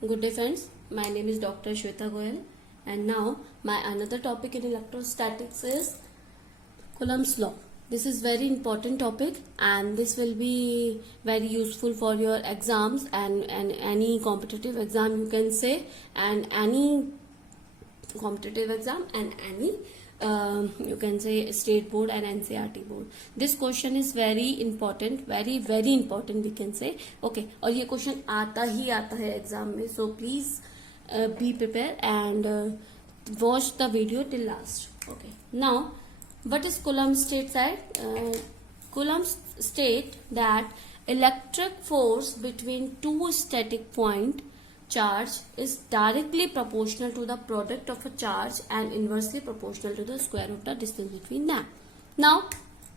Good day friends, my name is Dr. Shweta Goyal and now my another topic in electrostatics is Coulomb's law. This is very important topic and this will be very useful for your exams and any competitive exam you can say, and any competitive exam and any you can say state board and NCERT board. This question is very important, very important we can say. Okay, और ये question आता है exam में, so please be prepared and watch the video till last. Okay, now what is Coulomb's state side? Coulomb's state that electric force between two static point charge is directly proportional to the product of a charge and inversely proportional to the square of the distance between them. Now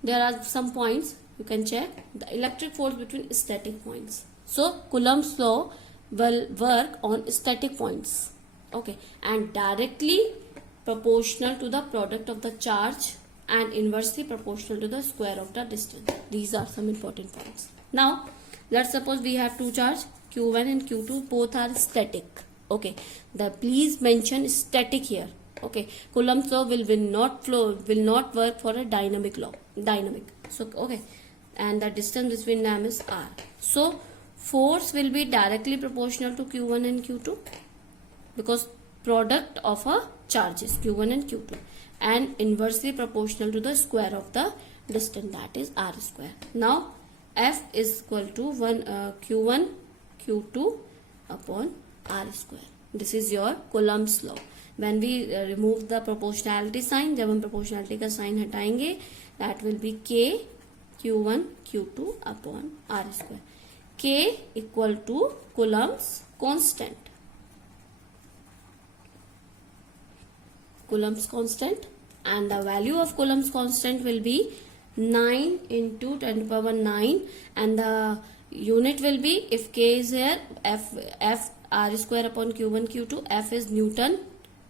there are some points you can check. The electric force between static points. So Coulomb's law will work on static points. Okay, and directly proportional to the product of the charge and inversely proportional to the square of the distance. These are some important points. Now let's suppose we have two charge Q1 and Q2, both are static. Okay, please mention static here. Okay, Coulomb's law will not work for a dynamic law. So okay, and the distance between them is R. So force will be directly proportional to Q1 and Q2 because product of a charges Q1 and Q2, and inversely proportional to the square of the distance, that is R square. Now F is equal to Q1 Q2 upon R square. This is your Coulomb's law. When we remove the proportionality sign, जब हम proportionality का sign हटाएंगे, that will be K Q1 Q2 upon R square. K equal to Coulomb's constant. Coulomb's constant, and the value of Coulomb's constant will be 9 into 10 to the power 9, and the unit will be, if K is here, F R square upon Q1 Q2. F is Newton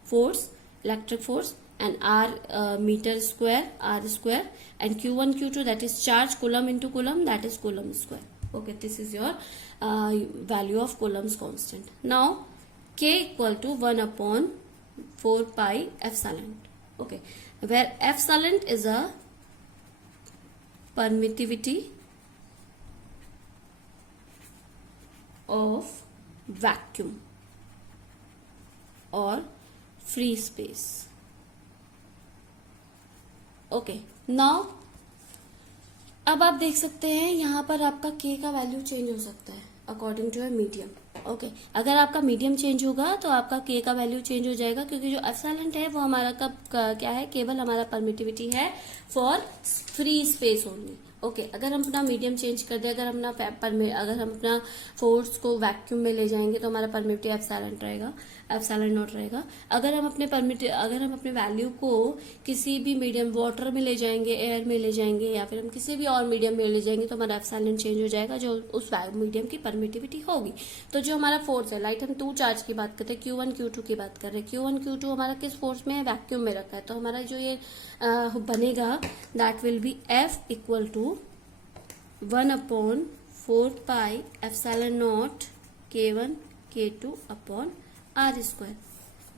force, electric force, and R meter square, R square, and Q1 Q2, that is charge, Coulomb into Coulomb, that is Coulomb square. Okay, this is your value of Coulomb's constant. Now K equal to 1 upon 4 pi epsilon. Okay, where epsilon is a permittivity of vacuum or free space. Okay, now अब आप देख सकते हैं यहाँ पर आपका K का value change हो सकता है अकॉर्डिंग टू मीडियम. ओके, अगर आपका मीडियम चेंज होगा तो आपका K का वैल्यू चेंज हो जाएगा, क्योंकि जो एप्सिलॉन है वो हमारा क्या है, केवल हमारा परमिटिविटी है for free space only. Okay, अगर हम अपना मीडियम चेंज कर दे, अगर हम अपना फोर्स को वैक्यूम में ले जाएंगे तो हमारा परमिटिविटी एप्सिलॉन नॉट रहेगा. अगर हम अपने वैल्यू को किसी भी मीडियम, वाटर में ले जाएंगे, एयर में ले जाएंगे, या फिर हम किसी भी और मीडियम में ले जाएंगे तो हमारा एप्सिलॉन चेंज हो जाएगा, जो उस मीडियम की परमिटिविटी होगी. तो जो हमारा फोर्स है, लाइट हम टू चार्ज की बात करते हैं, Q1 Q2 की बात कर रहे हैं. Q1 Q2 हमारा किस फोर्स में है, वैक्यूम में रखा है. तो हमारा जो ये बनेगा, that will be F equal to 1 upon 4 pi epsilon not K1 K2 upon R square.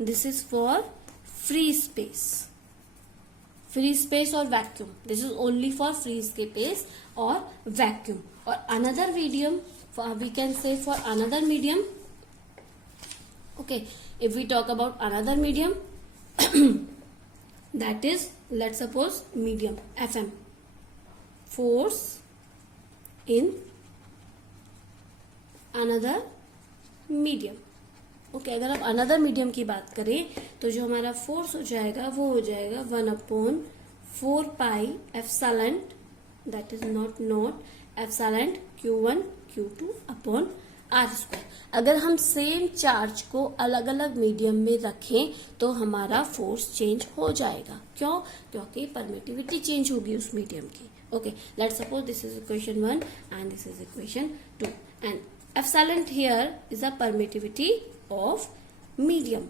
This is for free space और vacuum. This is only for free space और वैक्यूम. और another medium, we can say for another medium. Okay, if we talk about another medium that is, let's suppose medium FM, force in another medium. Okay, अगर आप another medium की बात करें तो जो हमारा फोर्स हो जाएगा वो हो जाएगा 1 upon 4 pi epsilon, that is not epsilon Q1 Q2 upon R square. अगर हम सेम चार्ज को अलग अलग मीडियम में रखें तो हमारा फोर्स चेंज हो जाएगा. क्यों? क्योंकि परमिटिविटी चेंज होगी उस मीडियम की. Okay, let's suppose this is equation 1 and this is equation 2, and epsilon here is a permittivity of medium.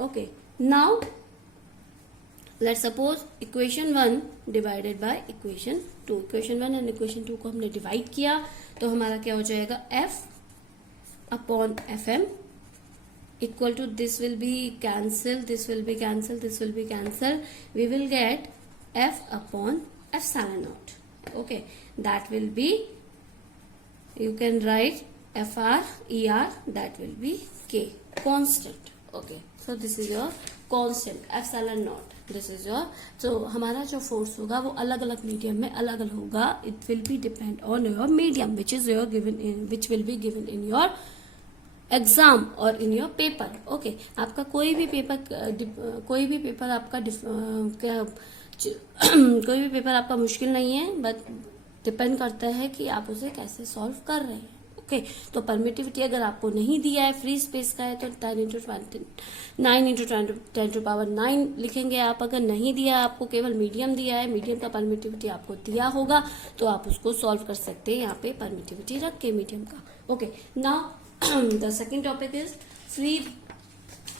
Okay, now let's suppose equation 1 divided by equation 2, equation 1 and equation 2 को हमने divide किया तो हमारा क्या हो जाएगा, f upon fm equal to this will be cancel, this will be cancel, this will be cancel, we will get f upon epsilon naught. Okay, that will be, you can write fr er, that will be k, constant. Okay, so this is your constant epsilon naught, this is your, so हमारा जो force होगा वो अलग अलग medium में अलग अलग होगा. It will be depend on your medium which is your given in, which will be given in your exam और इन योर पेपर. ओके, आपका कोई भी पेपर आपका कोई भी पेपर आपका मुश्किल नहीं है, बट डिपेंड करता है कि आप उसे कैसे सॉल्व कर रहे हैं. ओके, तो परमिटिविटी अगर आपको नहीं दिया है, फ्री स्पेस का है, तो 9 इंटू 10 टू पावर 9 लिखेंगे आप. अगर नहीं दिया, आपको केवल मीडियम दिया है, मीडियम का परमिटिविटी आपको दिया होगा तो आप उसको सॉल्व कर सकते हैं यहाँ पे परमिटिविटी रख के मीडियम का. Okay, now the second topic is free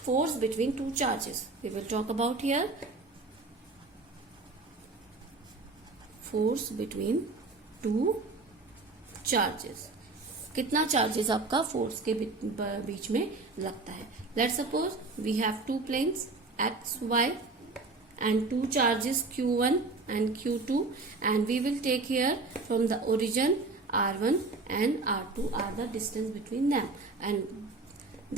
force between two charges. We will talk about here force between two charges. कितना चार्जेस आपका फोर्स के बीच में लगता है. Let's suppose we have two planes X Y and two charges q1 and q2, and we will take here from the origin r1 and r2 are the distance between them, and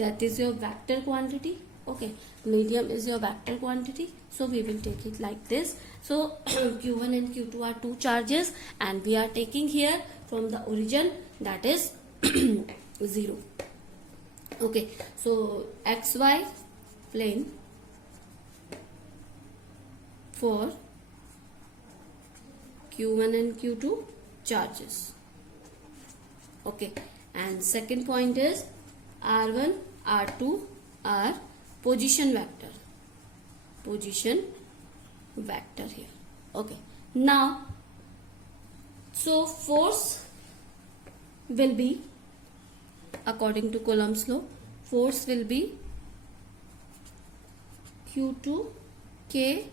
that is your vector quantity. Okay, medium is your vector quantity, so we will take it like this. So q1 and q2 are two charges and we are taking here from the origin, that is 0. Okay, so xy plane for q1 and q2 charges. Okay, and second point is r1 r2 are position vector here. Okay, now so force will be, according to Coulomb's law, force will be q2 k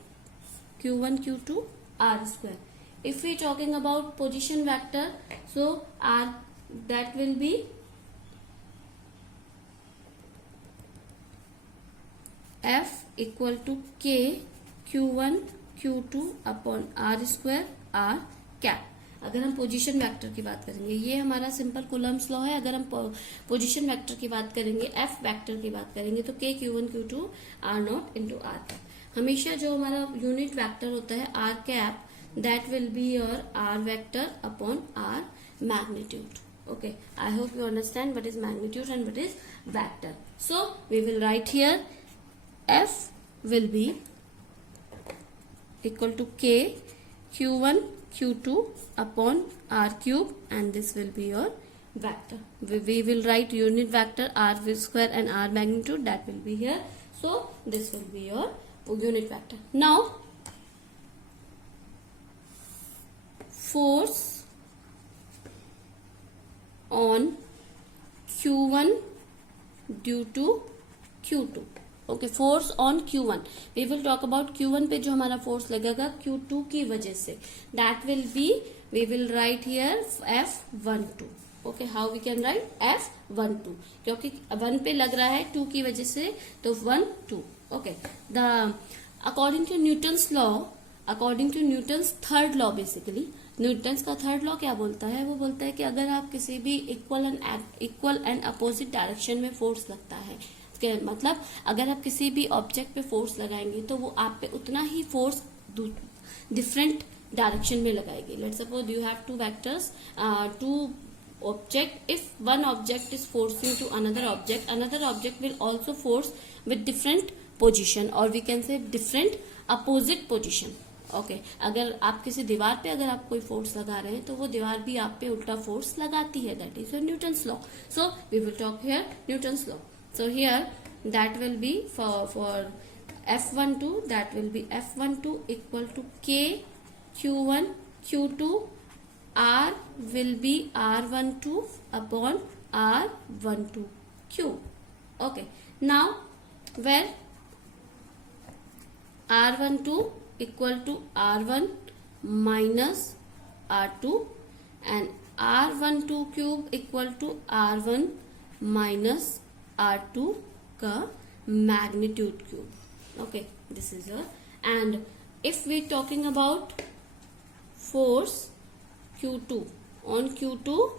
q1 q2 r square. If we talking about position vector, so r, that will be f equal to k q1 q2 upon r square r cap. अगर हम position vector की बात करेंगे, ये हमारा simple coulombs law है. अगर हम पोजीशन वेक्टर की बात करेंगे, एफ वेक्टर की बात करेंगे, तो के q1 q2 r naught into R cap. हमेशा जो हमारा यूनिट वेक्टर होता है R cap, that will be your r vector upon r magnitude. Okay, I hope you understand what is magnitude and what is vector. So we will write here f will be equal to k q1 q2 upon r cube, and this will be your vector. We will write unit vector r square and r magnitude, that will be here. So this will be your unit vector. Now force on q1 due to q2. Okay, force on q1, we will talk about q1 पे जो हमारा force लगेगा q2 की वजह से, that will be, we will write here f12. Okay, how we can write f12, क्योंकि 1 पे लग रहा है 2 की वजह से, तो 1 2. Okay, the according to Newton's law, according to Newton's third law, basically Newton's का थर्ड लॉ क्या बोलता है, वो बोलता है कि अगर आप किसी भी इक्वल एंड अपोजिट डायरेक्शन में फोर्स लगता है, मतलब अगर आप किसी भी ऑब्जेक्ट पे फोर्स लगाएंगे तो वो आप पे उतना ही फोर्स डिफरेंट डायरेक्शन में लगाएगी. Let's suppose you have two vectors, two object. If one object is forcing to another object will also force with different position, or we can say different opposite position. Okay, अगर आप किसी दीवार पे अगर आप कोई फोर्स लगा रहे हैं तो वो दीवार भी आप पे उल्टा फोर्स लगाती है, that is Newton's law. So we will talk here Newton's law. So here that will be for F12, that will be F12 equal to K Q1 Q2, R will be R12 upon R12 Q. Okay, now where R12 equal to R1 minus R2 and R12 cube equal to R1 minus R2 का magnitude cube. Okay, this is a, and if we talking about force Q2 on Q2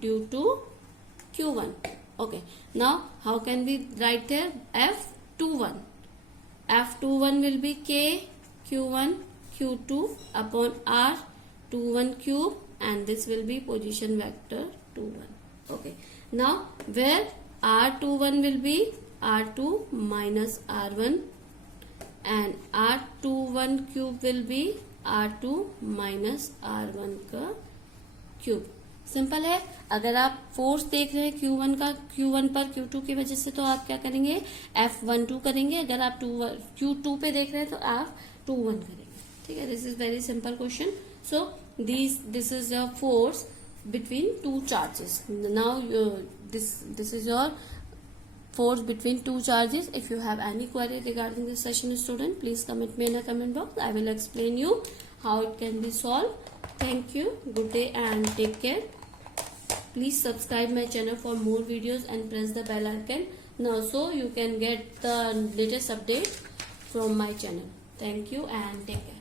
due to Q1. Okay, now how can we write there? F21. F21 will be K Q1 Q2 upon R21 cube, and this will be position vector 21. Okay, now where R21 will be R2 minus R1 and R21 cube will be R2 minus R1 का cube. Simple है. अगर आप force देख रहे हैं Q1 का Q1 पर Q2 की वजह से, तो आप क्या करेंगे? F12 करेंगे. अगर आप Q2 पे देख रहे हैं तो आप 2-1 करेंगे. ठीक है. This is very simple question. So this is the force between two charges. Now this is your force between two charges. If you have any query regarding this session, student, please comment me in the comment box. I will explain you how it can be solved. Thank you. Good day and take care. Please subscribe my channel for more videos and press the bell icon now so you can get the latest update from my channel. Thank you and take care.